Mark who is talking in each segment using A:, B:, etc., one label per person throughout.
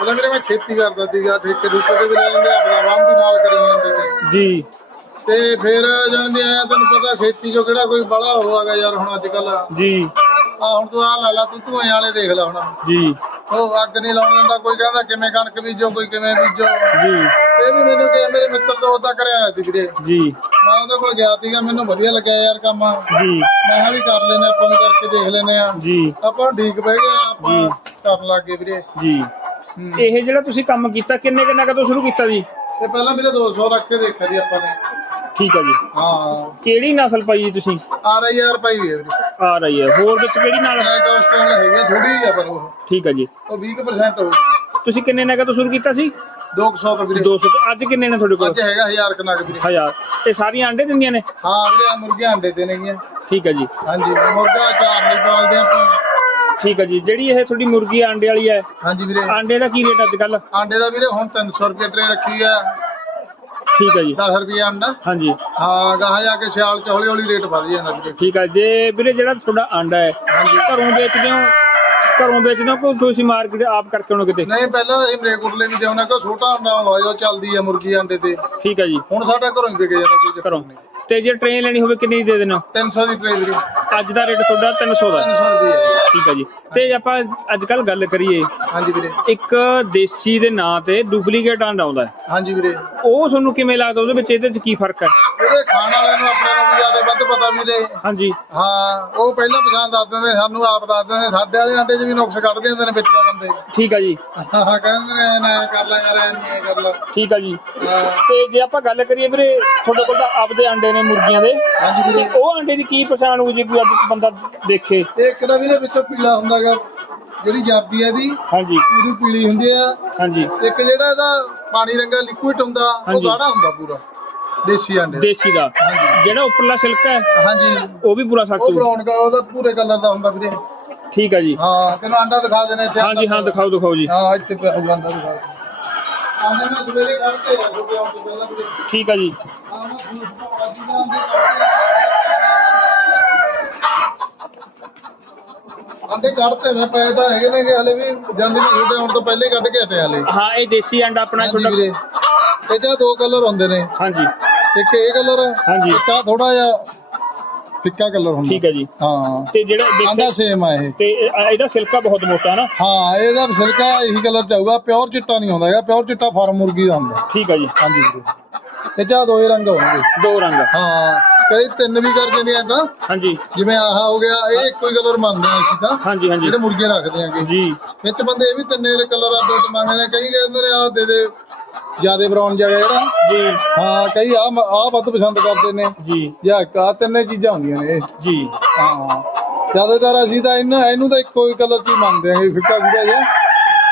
A: ਉਹਦਾ ਵੀਰੇ ਮੈਂ ਖੇਤੀ ਕਰਦਾ ਸੀਗਾ ਠੇਕੇ ਠੂਕੇ ਤੇ ਵੀ ਲੈ ਜਾਂਦੇ ਆਪਣਾ ਆਰਾਮ ਵੀ ਨਾਲ ਕਰੀ ਜਾਂਦੇ ਨੇ
B: ਜੀ।
A: ਤੇ ਫਿਰ ਜਾਂਦੇ ਆਇਆ ਤੈਨੂੰ ਪਤਾ ਖੇਤੀ ਚੋਂ ਕਿਹੜਾ ਕੋਈ ਬੜਾ ਹੋਵਾਗਾ ਯਾਰ ਹੁਣ ਅੱਜ ਕੱਲ ਆ
B: ਜੀ
A: ਹੁਣ ਤੂੰ ਆ ਲਾ ਲਾ ਤੂੰ ਧੂਏ ਵਾਲੇ ਦੇਖ ਲੈ ਹੁਣ।
B: ਜੀ।
A: ਉਹ ਅੱਗ ਨਹੀਂ ਲਾਉਣ ਦਿੰਦਾ ਕੋਈ ਕਹਿੰਦਾ ਕਿਵੇਂ ਕਣਕ ਬੀਜੋ ਕੋਈ ਕਿਵੇਂ ਬੀਜੋ।
B: ਜੀ।
A: ਇਹ ਵੀ ਮੈਨੂੰ ਕਿਹਾ ਮੇਰੇ ਮਿੱਤਰ ਤੋਂ ਉਹਦਾ ਕਰਿਆ ਆਇਆ ਸੀ ਵੀਰੇ।
B: ਜੀ।
A: ਮੈਂ ਉਹਦੇ ਕੋਲ ਗਿਆ ਸੀਗਾ ਮੈਨੂੰ ਵਧੀਆ ਲੱਗਿਆ ਯਾਰ ਕੰਮ। ਮੈਂ
B: ਜੀ।
A: ਕਿਹਾ ਵੀ ਕਰ ਲੈਨੇ ਆਪਾਂ ਵੀ ਕਰਕੇ ਦੇਖ ਲੈਨੇ ਆ
B: ਜੀ।
A: ਆਪਾਂ ਠੀਕ ਬਹਿ ਗਏ ਆਪਾਂ ਕਰਨ ਲੱਗ ਗਏ ਵੀਰੇ।
B: ਜੀ। ਇਹ ਜਿਹੜਾ ਤੁਸੀਂ ਕੰਮ ਕੀਤਾ ਕਿੰਨੇ ਕਿੰਨਾ ਕਦੋਂ ਸ਼ੁਰੂ ਕੀਤਾ ਜੀ?
A: ਤੇ ਪਹਿਲਾਂ ਵੀਰੇ 200 ਰੱਖ ਕੇ ਦੇਖਿਆ ਸੀ ਆਪਾਂ ਨੇ।
B: ਠੀਕ ਹੈ ਜੀ।
A: ਹਾਂ।
B: ਕਿਹੜੀ ਨਸਲ ਪਾਈ ਜੀ ਤੁਸੀਂ?
A: ਆ ਰਹੀ ਯਾਰ ਭਾਈ ਵੀਰੇ।
B: ਆ ਰਹੀ ਹੈ ਹੋਰ ਵਿੱਚ ਕਿਹੜੀ ਨਾਲ?
A: ਮੈਂ ਕੋਸਟਾਂ ਹੈਗੀ ਥੋੜੀ ਜਿਹੀ ਆ ਪਰ ਉਹ।
B: ਠੀਕ ਹੈ ਜੀ।
A: ਉਹ 20% ਹੋ
B: ਤੁਸੀਂ ਕਿੰਨੇ ਨਗਾ ਤੋਂ ਸ਼ੁਰੂ ਕੀਤਾ ਸੀ?
A: 200 ਤੋਂ ਵੀਰੇ।
B: 200 ਤੋਂ ਅੱਜ ਕਿੰਨੇ ਨੇ ਤੁਹਾਡੇ ਕੋਲ?
A: ਅੱਜ ਹੈਗਾ 1000 ਕਨਾਕ ਵੀਰੇ।
B: ਹਜ਼ਾਰ। ਇਹ ਸਾਰੀਆਂ ਅੰਡੇ ਦਿੰਦੀਆਂ ਨੇ?
A: ਹਾਂ ਵੀਰੇ ਆ ਮੁਰਗੀਆਂ ਅੰਡੇ ਤੇ ਨੇਗੀਆਂ
B: ਠੀਕ ਹੈ ਜੀ।
A: ਹਾਂਜੀ ਮੁਰਗਾ ਚਾਰ ਨਹੀਂ ਪਾਲਦੇ ਆਪਾਂ।
B: ਠੀਕ ਹੈ ਜੀ। ਜਿਹੜੀ ਇਹ ਤੁਹਾਡੀ ਮੁਰਗੀ ਆਂਡੇ ਵਾਲੀ ਹੈ
A: ਹਾਂਜੀ ਵੀਰੇ।
B: ਆਂਡੇ ਦਾ ਕੀ ਰੇਟ ਅੱਜ ਕੱਲ
A: ਆਂਡੇ ਦਾ ਵੀਰੇ ਹੁਣ 300 ਰੁਪਏ ਟਰੇ ਰੱਖੀ ਆ।
B: ਠੀਕ ਹੈ ਜੀ।
A: 10 ਰੁਪਏ ਅੰਡਾ।
B: ਹਾਂਜੀ।
A: ਹਾਂ ਗਾਹਾਂ ਜਾ ਕੇ ਸਿਆਲ ਚ ਹੌਲੀ ਹੌਲੀ ਰੇਟ ਵਧ ਜਾਂਦਾ ਵੀਰੇ।
B: ਠੀਕ ਹੈ ਜੇ। ਵੀਰੇ ਜਿਹੜਾ ਤੁਹਾਡਾ ਆਂਡਾ ਹੈ ਘਰੋਂ ਵੇਚਦੇ ਹੋ? ਘਰੋਂ ਵੇਚਦੇ ਹੋ ਕੋਈ ਤੁਸੀਂ ਮਾਰਕੀਟ ਆਪ ਕਰਕੇ ਆਉਣੋ ਕਿਤੇ?
A: ਨਹੀਂ ਪਹਿਲਾਂ ਇਹ ਮਰੇ ਕੁਟਲੇ ਵੀ ਦੇਉਣਾ ਕੋ ਛੋਟਾ ਹੁੰਦਾ ਜੋ ਚੱਲਦੀ ਆ ਮੁਰਗੀ ਅੰਡੇ ਤੇ।
B: ਠੀਕ ਹੈ ਜੀ।
A: ਹੁਣ ਸਾਡਾ ਘਰੋਂ ਹੀ ਵਿਕ ਜਾਂਦਾ ਕੋਈ ਚੱਕਰ
B: ਘਰੋਂ।
A: ਨਹੀਂ।
B: ਤੇ ਜੇ ਟ੍ਰੇਨ ਲੈਣੀ ਹੋਵੇ ਕਿੰਨੀ ਦੇ ਦੇਣਾ?
A: 300 ਦੀ ਟਰੇ ਵੀਰੇ।
B: ਅੱਜ ਦਾ ਰੇਟ ਤੁਹਾਡਾ 300 ਦਾ।
A: 300 ਦੀ ਹੈ।
B: ਠੀਕ ਹੈ ਜੀ। ਤੇ ਜੇ ਆਪਾਂ ਅੱਜ ਕੱਲ ਗੱਲ ਕਰੀਏ।
A: ਹਾਂਜੀ ਵੀਰੇ।
B: ਇੱਕ ਦੇਸੀ ਦੇ ਨਾਂ ਤੇ ਡੁਪਲੀਕੇਟ ਆਂਡਾ ਆਉਂਦਾ ਹੈ।
A: ਹਾਂਜੀ ਵੀਰੇ।
B: ਉਹ ਤੁਹਾਨੂੰ ਕਿਵੇਂ ਲੱਗਦਾ? ਉਹਦੇ ਵਿੱਚ ਇਹਦੇ ਵਿੱਚ ਕੀ ਫ਼ਰਕ ਹੈ?
A: ਇਹਦੇ ਖਾਣ ਵਾਲਿਆਂ ਨੂੰ ਆਪਣੇ ਨੂੰ ਵੀ ਜ਼ਿਆਦਾ ਵੱਧ ਪਤਾ ਵੀਰੇ।
B: ਹਾਂਜੀ।
A: ਹਾਂ ਉਹ ਪਹਿਲਾਂ ਪਛਾਣ ਦੱਸ ਦਿੰਦੇ ਸਾਨੂੰ ਆਪ ਦੱਸ ਦਿੰਦੇ ਸਾਡੇ ਵਾਲੇ ਆਂਡੇ 'ਚ ਵੀ ਨੁਕਸ ਕੱਢਦੇ ਹੁੰਦੇ ਨੇ ਵਿੱਚ ਦਾ ਬੰਦੇ।
B: ਠੀਕ ਹੈ ਜੀ।
A: ਹਾਂ ਕਹਿੰਦੇ ਨੇ ਨਾ ਕਰ ਲੈ ਯਾਰ ਐ ਨਹੀਂ ਕਰ ਲੈ।
B: ਠੀਕ ਹੈ ਜੀ। ਤੇ ਜੇ ਆਪਾਂ ਗੱਲ ਕਰੀਏ ਵੀਰੇ ਤੁਹਾਡੇ ਕੋਲ ਤਾਂ ਆਪਦੇ ਆਂਡੇ ਨੇ। ਮੁਰਗੀਆਂ ਦੇ।
A: ਹਾਂਜੀ
B: ਤੇ
A: ਵੀਰੇ
B: ਉਹ ਆਂਡੇ ਦੀ ਕੀ ਪਛਾਣ ਹੋਊ ਜੇ ਕੋਈ ਅੱਜ ਬੰਦਾ ਦੇਖੇ?
A: ਇਹ ਇੱਕ ਦਾ ਵੀਰੇ ਵਿੱਚੋਂ ਪੀਲਾ ਹੁੰਦਾਗਾ ਜਿਹੜੀ ਜਾਤੀ ਹੈ ਇਹਦੀ
B: ਹਾਂਜੀ।
A: ਪੂਰੀ ਪੀਲੀ ਹੁੰਦੀ ਆ।
B: ਹਾਂਜੀ।
A: ਇੱਕ ਜਿਹੜਾ ਇਹਦਾ ਪਾਣੀ ਰੰਗਾ ਲਿਕੁਇਡ ਹੁੰਦਾ ਉਹ
B: ਹਾਂਜੀ।
A: ਗਾੜਾ ਹੁੰਦਾ ਪੂਰਾ ਦੇਸੀ ਆਂਡੇ
B: ਦੇਸੀ ਦਾ।
A: ਹਾਂਜੀ।
B: ਜਿਹੜਾ ਉੱਪਰਲਾ ਸਿਲਕ ਹੈ
A: ਹਾਂਜੀ।
B: ਉਹ ਵੀ ਪੂਰਾ
A: ਉਹ
B: ਸਖਤ
A: ਬਰਾਊਨ ਕਾ ਉਹਦਾ ਪੂਰੇ ਕਲਰ ਦਾ ਹੁੰਦਾ ਵੀਰੇ।
B: ਠੀਕ ਹੈ ਜੀ।
A: ਹਾਂ ਤੈਨੂੰ ਆਂਡਾ ਦਿਖਾ ਦੇਣਾ ਇੱਥੇ।
B: ਹਾਂਜੀ ਹਾਂ ਦਿਖਾਓ ਦਿਖਾਓ ਜੀ।
A: ਹਾਂ ਇੱਥੇ ਪਿਆ ਹੋਊਗਾ ਆਂਡਾ ਦਿਖਾ ਦੇ ਆ
B: ਠੀਕ ਹੈ ਜੀ।
A: ਹਾਂ ਨਾ ਆ। ਆਂਡੇ ਕੱਢਤੇ ਪਏ ਤਾਂ ਹੈਗੇ ਨੇ ਕਿ ਹਲੇ ਵੀ ਜਾਂਦੇ ਨੇ ਛੋਟੇ ਆਉਣ ਤੋਂ ਪਹਿਲੇ ਹੀ ਕੱਢ ਕੇ ਹਟੇ ਹਲੇ।
B: ਹਾਂ ਇਹ ਦੇਸੀ ਆਂਡਾ ਆਪਣਾ ਛੋਟਾ
A: ਵੀਰੇ। ਇਹ 'ਚ ਦੋ ਕਲਰ ਹੁੰਦੇ ਨੇ।
B: ਹਾਂਜੀ।
A: ਇੱਕ ਇਹ ਕਲਰ
B: ਹਾਂਜੀ।
A: ਇੱਕ ਆ ਥੋੜਾ ਜਿਹਾ ਫਿੱਕਾ ਕਲਰ ਹੁੰਦਾ।
B: ਠੀਕ ਹੈ ਜੀ।
A: ਹਾਂ।
B: ਤੇ ਜਿਹੜਾ
A: ਆਂਡਾ
B: ਦੇਸੀ
A: ਸੇਮ ਆ ਇਹ।
B: ਤੇ ਇਹ- ਇਹਦਾ ਸਿਲਕਾ ਬਹੁਤ ਮੋਟਾ ਨਾ?
A: ਹਾਂ ਇਹਦਾ ਸਿਲਕਾ ਇਹੀ ਕਲਰ ਚ ਆਊਗਾ ਪਿਓਰ ਚਿੱਟਾ ਨਹੀਂ ਹੁੰਦਾ ਹੈਗਾ ਪਿਓਰ ਚਿੱਟਾ ਫਾਰਮ ਮੁਰਗੀ ਦਾ ਹੁੰਦਾ।
B: ਠੀਕ ਹੈ ਜੀ।
A: ਹਾਂਜੀ ਵੀਰੇ ਇਹ ਚਾ ਦੋ ਹੀ ਰੰਗ ਹੋਣਗੇ।
B: ਦੋ ਰੰਗ।
A: ਹਾਂ ਕਈ ਤਿੰਨ ਵੀ ਕਰ ਦਿੰਦੇ ਆ ਤਾਂ।
B: ਹਾਂਜੀ।
A: ਜਿਵੇਂ ਆਹ ਹੋ ਗਿਆ ਇਹ ਇੱਕੋ ਹੀ ਕਲਰ ਮੰਨਦੇ ਆ ਅਸੀਂ ਤਾਂ।
B: ਹਾਂਜੀ ਹਾਂਜੀ।
A: ਜਿਹੜੇ ਮੁਰਗੇ ਰੱਖਦੇ ਆਂਗੇ।
B: ਜੀ।
A: ਵਿੱਚ ਬੰਦੇ ਇਹ ਵੀ ਤਿੰਨੇ ਕਲਰ ਅੱਡ ਮੰਗਦੇ ਨੇ। ਕਈ ਕਹਿੰਦੇ ਨੇ ਆਹ ਦੇ ਦੇ ਜਿਆਦੇ ਬਰਾਊਨ ਜਿਹਾ ਜਿਹੜਾ।
B: ਜੀ।
A: ਹਾਂ ਕਈ ਆ ਆ ਵੱਧ ਪਸੰਦ ਕਰਦੇ ਨੇ।
B: ਜੀ।
A: ਜਾਂ ਇੱਕ ਆਹ ਤਿੰਨੇ ਚੀਜ਼ਾਂ ਹੁੰਦੀਆਂ ਨੇ ਇਹ।
B: ਜੀ।
A: ਹਾਂ। ਜ਼ਿਆਦਾਤਰ ਅਸੀਂ ਤਾਂ ਇਹਨਾਂ ਇਹਨੂੰ ਤਾਂ ਇੱਕੋ ਹੀ ਕਲਰ ਚ ਹੀ ਮੰਗਦੇ ਆਂਗੇ ਫਿੱਕਾ ਫਿੱਕਾ ਜਿਹਾ।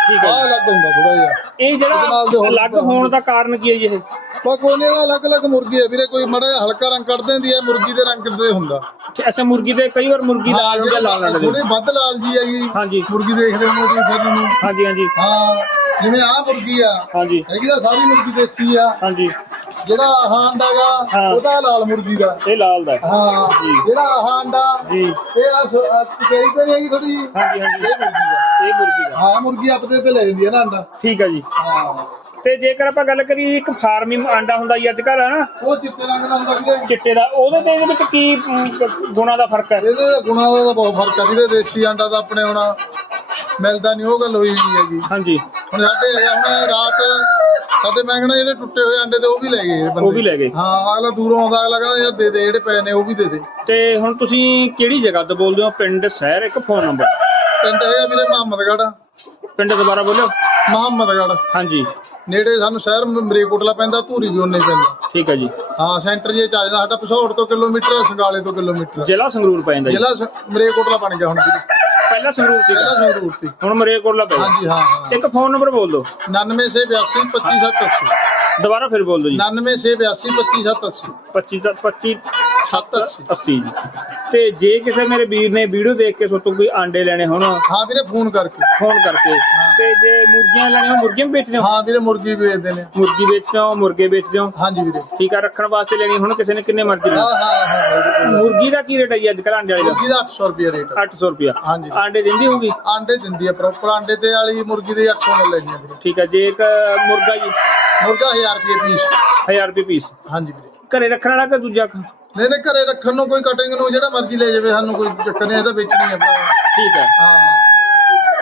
B: ਠੀਕ ਹੈ
A: ਆਹ ਅਲੱਗ ਹੁੰਦਾ ਥੋੜਾ ਜਿਹਾ।
B: ਇਹ
A: ਇਹਦੇ ਨਾਲ ਦੇ
B: ਜਿਹੜਾ
A: ਹੋਰ
B: ਅਲੱਗ ਹੋਣ ਦਾ ਕਾਰਨ ਕੀ ਹੈ ਜੀ ਇਹ?
A: ਪਰ ਕੋਈ ਨਹੀਂ ਅਲੱਗ-ਅਲੱਗ ਮੁਰਗੀ ਹੈ। ਵੀਰੇ ਕੋਈ ਮੜਾ ਹਲਕਾ ਰੰਗ ਕੱਢ ਦਿੰਦੀ ਹੈ ਮੁਰਗੀ ਦੇ ਰੰਗ ਤੇ ਹੁੰਦਾ।
B: ਕਿ ਅੱਛਾ ਮੁਰਗੀ ਦੇ ਕਈ ਵਾਰ ਮੁਰਗੀ ਲਾਲ ਹੁੰਦਾ ਲਾਲ ਦੇ
A: ਥੋੜੀ ਵੱਧ ਲਾਲ ਜੀ ਹੈਗੀ
B: ਹਾਂਜੀ।
A: ਮੁਰਗੀ ਦੇਖਦੇ ਹੋ ਤੁਸੀਂ ਫਿਰ ਨੂੰ।
B: ਹਾਂਜੀ ਹਾਂਜੀ।
A: ਹਾਂ। ਜਿਵੇਂ ਆਹ ਮੁਰਗੀ ਆ
B: ਹਾਂਜੀ।
A: ਹੈਗੀ ਤਾਂ ਸਾਰੀ ਮੁਰਗੀ ਦੇਸੀ ਆ।
B: ਹਾਂਜੀ।
A: ਜਿਹੜਾ ਆਹ ਗਾ
B: ਹਾਂ।
A: ਉਹਦਾ ਲਾਲ ਮੁਰਗੀ ਦਾ।
B: ਇਹ ਲਾਲ ਦਾ ਹੈ।
A: ਹਾਂ
B: ਜੀ।
A: ਜਿਹੜਾ ਆਹ ਅੰਡਾ
B: ਜੀ।
A: ਇਹ ਆ ਤੇਰੀ ਤੇ ਵੀ ਹੈਗੀ ਥੋੜੀ
B: ਹਾਂਜੀ ਹਾਂਜੀ।
A: ਇਹ ਮੁਰਗੀ ਦਾ।
B: ਇਹ ਮੁਰਗੀ ਦਾ।
A: ਹਾਂ ਮੁਰਗੀ ਆਪਣੇ ਤੇ ਲੈ ਜਾਂਦੀ ਹੈ ਨਾ ਅੰਡਾ।
B: ਠੀਕ ਹੈ ਜੀ।
A: ਹਾਂ।
B: ਤੇ ਜੇਕਰ ਆਪਾਂ ਗੱਲ ਕਰੀਏ ਇੱਕ ਫਾਰਮੀ ਆਂਡਾ ਹੁੰਦਾ ਜੀ ਅੱਜ ਕੱਲ ਹਨਾ?
A: ਉਹ ਚਿੱਟੇ ਰੰਗ ਦਾ ਹੁੰਦਾ ਵੀਰੇ।
B: ਚਿੱਟੇ ਦਾ। ਉਹਦੇ ਤੇ ਇਹਦੇ ਵਿੱਚ ਕੀ ਅਮ, ਗੁਣਾਂ ਦਾ ਫ਼ਰਕ ਹੈ?
A: ਇਹਦੇ ਗੁਣਾਂ ਦਾ ਤਾਂ ਬਹੁਤ ਫ਼ਰਕ ਆ। ਵੀਰੇ ਦੇਸੀ ਆਂਡਾ ਤਾਂ ਆਪਣੇ ਹੁਣ ਮਿਲਦਾ ਨਹੀਂ ਉਹ ਗੱਲ ਹੋਈ ਨਹੀਂ ਹੈਗੀ।
B: ਹਾਂਜੀ।
A: ਹੁਣ ਸਾਡੇ ਹੁਣ ਰਾਤ ਸਾਡੇ ਮੈਂ ਕਹਿੰਦਾ ਜਿਹੜੇ ਟੁੱਟੇ ਹੋਏ ਆਂਡੇ ਤੇ ਉਹ ਵੀ ਲੈ ਗਏ ਬੰਦੇ
B: ਉਹ ਵੀ ਲੈ ਗਏ।
A: ਹਾਂ ਅਗਲਾ ਦੂਰੋਂ ਆਉਂਦਾ ਅਗਲਾ ਕਹਿੰਦਾ ਯਾਰ ਦੇ ਦੇ ਜਿਹੜੇ ਪਏ ਨੇ ਉਹ ਵੀ ਦੇ ਦੇ।
B: ਤੇ ਹੁਣ ਤੁਸੀਂ ਕਿਹੜੀ ਜਗ੍ਹਾ ਤੋਂ ਬੋਲਦੇ ਹੋ? ਪਿੰਡ ਸ਼ਹਿਰ ਇੱਕ ਫੋਨ ਨੰਬਰ
A: ਪਿੰਡ ਹੈਗਾ ਵੀਰੇ ਮੁਹੰਮਦਗੜ੍ਹ।
B: ਪਿੰਡ ਦੁਬਾਰਾ ਬੋਲਿਓ।
A: ਮੁਹੰਮਦਗੜ੍ਹ।
B: ਹਾਂਜੀ।
A: ਨੇੜੇ ਸਾਨੂੰ ਸ਼ਹਿਰ ਮਰੇਕੋਟਲਾ ਪੈਂਦਾ ਧੂਰੀ ਵੀ ਉਹਨੇ ਪੈਂਦਾ।
B: ਠੀਕ ਹੈ ਜੀ।
A: ਹਾਂ ਸੈਂਟਰ ਜੇ ਚੱਜਦਾ ਸਾਡਾ ਪਸੌੜ ਤੋਂ ਕਿਲੋਮੀਟਰ ਸੰਗਾਲੇ ਤੋਂ ਕਿਲੋਮੀਟਰ
B: ਜ਼ਿਲ੍ਹਾ ਸੰਗਰੂਰ ਪੈ ਜਾਂਦਾ ਜੀ।
A: ਜ਼ਿਲ੍ਹਾ ਮਰੇਕੋਟਲਾ ਬਣ ਗਿਆ ਹੁਣ ਵੀਰੇ।
B: ਪਹਿਲਾਂ ਸੰਗਰੂਰ ਸੀ
A: ਜ਼ਿਲ੍ਹਾ ਸੰਗਰੂਰ ਸੀ।
B: ਹੁਣ ਮਰੇਕੋਟਲਾ ਪੈ
A: ਹਾਂਜੀ ਹਾਂ ਹਾਂ।
B: ਇੱਕ ਫੋਨ ਨੰਬਰ ਬੋਲ ਦਿਓ।
A: 99 ਸੇ 82 25 780
B: ਦੁਬਾਰਾ ਫਿਰ ਬੋਲ ਦਿਓ ਜੀ।
A: 99 ਸੇ 82 25 780
B: 25 ਦਾ 25
A: 780
B: 80 ਜੀ। ਤੇ ਜੇ ਕਿਸੇ ਮੇਰੇ ਵੀਰ ਨੇ ਵੀਡੀਓ ਦੇਖ ਕੇ ਸੋਤੋਂ ਕੋਈ ਆਂਡੇ ਲੈਣੇ ਹੋਣ
A: ਹਾਂ ਵੀਰੇ ਫੋਨ ਕਰਕੇ।
B: ਫੋਨ ਕਰਕੇ। ਤੇ ਜੇ ਮੁਰਗੀਆਂ ਲੈਣੀਆਂ ਹੋਣ, ਮੁਰਗੀਆਂ ਵੀ ਵੇਚਦੇ ਹੋ?
A: ਹਾਂ ਵੀਰੇ ਮੁਰਗੀ ਵੇਚਦੇ ਨੇ।
B: ਮੁਰਗੀ ਵੇਚਦੇ ਹੋ ਮੁਰਗੇ ਵੇਚਦੇ ਹੋ?
A: ਹਾਂਜੀ ਵੀਰੇ।
B: ਠੀਕ ਆ ਰੱਖਣ ਵਾਸਤੇ ਲੈਣੀ ਹੁਣ ਕਿਸੇ ਨੇ ਕਿੰਨੇ ਮਰਜ਼ੀ
A: ਹਾਂ
B: ਲੈਣੀ
A: ਹਾਂ ਹਾਂ
B: ਮੁਰਗੀ ਦਾ ਕੀ ਰੇਟ ਹੈ ਜੀ ਅੱਜ ਕੱਲ੍ਹ ਆਂਡੇ ਵਾਲੇ
A: ਮੁਰਗੀ ਦਾ 800 ਰੁਪਏ ਰੇਟ
B: ਦਾ 800 ਰੁਪਿਆ
A: ਹਾਂਜੀ।
B: ਆਂਡੇ ਦਿੰਦੀ ਹੋਊਗੀ?
A: ਆਂਡੇ ਦਿੰਦੀ ਆ ਪ੍ਰੋਪਰ ਆਂਡੇ ਤੇ ਵਾਲੀ ਮੁਰਗੀ ਦੇ 800 ਮਿਲ ਲੈਣੀ ਆ ਵੀਰੇ।
B: ਠੀਕ ਹੈ ਜੇ ਇੱਕ ਮੁਰਗਾ ਜੀ?
A: ਮੁਰਗਾ 1000 ਰੁਪਏ ਪੀਸ।
B: 1000 ਰੁਪਏ ਪੀਸ।
A: ਹਾਂਜੀ ਵੀਰੇ।
B: ਘਰੇ ਰੱਖਣ ਵਾਲਾ ਕਿ ਦੂਜਾ
A: ਨਹੀਂ ਨਹੀਂ ਘਰੇ ਰੱਖਣ ਨੂੰ ਕੋਈ ਕਟਿੰਗ ਨੂੰ ਜਿਹੜਾ ਮਰਜ਼ੀ ਲੈ ਜਾਵੇ ਸਾਨੂੰ ਕੋਈ ਚੱਕਰ ਨਹੀਂ ਇਹਦਾ ਵੇਚਣੀ ਆ ਭਰਾ।
B: ਠੀਕ ਹੈ
A: ਹਾਂ।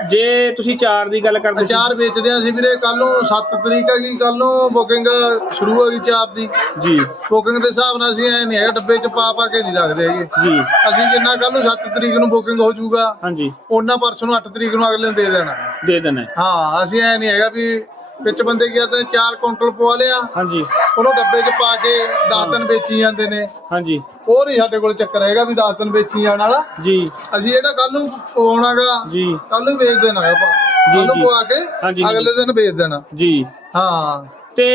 B: ਜੇ ਤੁਸੀਂ ਚਾਰ ਦੀ ਗੱਲ ਕਰਦੇ ਸੀ।
A: ਅਚਾਰ ਵੇਚਦੇ ਆ ਅਸੀਂ ਵੀਰੇ ਕੱਲ ਨੂੰ 7 ਤਰੀਕ ਹੈਗੀ ਕੱਲ ਨੂੰ ਬੁਕਿੰਗ ਸ਼ੁਰੂ ਹੋਗੀ ਚਾਰ ਦੀ।
B: ਜੀ।
A: ਬੁਕਿੰਗ ਦੇ ਹਿਸਾਬ ਨਾਲ ਅਸੀਂ ਐ ਨਹੀਂ ਹੈਗਾ ਡੱਬੇ 'ਚ ਪਾ ਪਾ ਕੇ ਨਹੀਂ ਰੱਖਦੇ ਹੈਗੇ।
B: ਜੀ।
A: ਅਸੀਂ ਜਿੰਨਾ ਕੱਲ ਨੂੰ 7 ਤਰੀਕ ਨੂੰ ਬੁਕਿੰਗ ਹੋ ਜਾਊਗਾ
B: ਹਾਂਜੀ।
A: ਉਹਨਾਂ ਪਰਸੋਂ ਨੂੰ 8 ਤਰੀਕ ਨੂੰ ਅਗਲੇ ਨੂੰ ਦੇ ਦੇਣਾ।
B: ਦੇ ਦੇਣਾ। ਹੈ।
A: ਹਾਂ ਅਸੀਂ ਐ ਨਹੀਂ ਹੈਗਾ ਵੀ ਵਿੱਚ ਬੰਦੇ ਕੀ ਕਰਦੇ ਨੇ 4 ਕੁਇੰਟਲ ਪਵਾ ਲਿਆ।
B: ਹਾਂਜੀ।
A: ਉਹਨੂੰ ਡੱਬੇ 'ਚ ਪਾ ਕੇ 10 ਦਿਨ ਵੇਚੀ ਜਾਂਦੇ ਨੇ।
B: ਹਾਂਜੀ।
A: ਉਹ ਨਹੀਂ ਸਾਡੇ ਕੋਲ ਚੱਕਰ ਹੈਗਾ ਵੀ 10 ਦਿਨ ਵੇਚੀ ਜਾਣ ਵਾਲਾ।
B: ਜੀ।
A: ਅਸੀਂ ਜਿਹੜਾ ਕੱਲ ਨੂੰ ਪਵਾਉਣਾਗਾ
B: ਜੀ।
A: ਕੱਲ ਨੂੰ ਵੇਚ ਦੇਣਾ ਹੈਗਾ
B: ਜੀ,
A: ਕੱਲ ਨੂੰ
B: ਜੀ।
A: ਪਵਾ ਕੇ। ਅਗਲੇ ਦਿਨ ਵੇਚ ਦੇਣਾ।
B: ਜੀ।
A: ਹਾਂ।
B: ਤੇ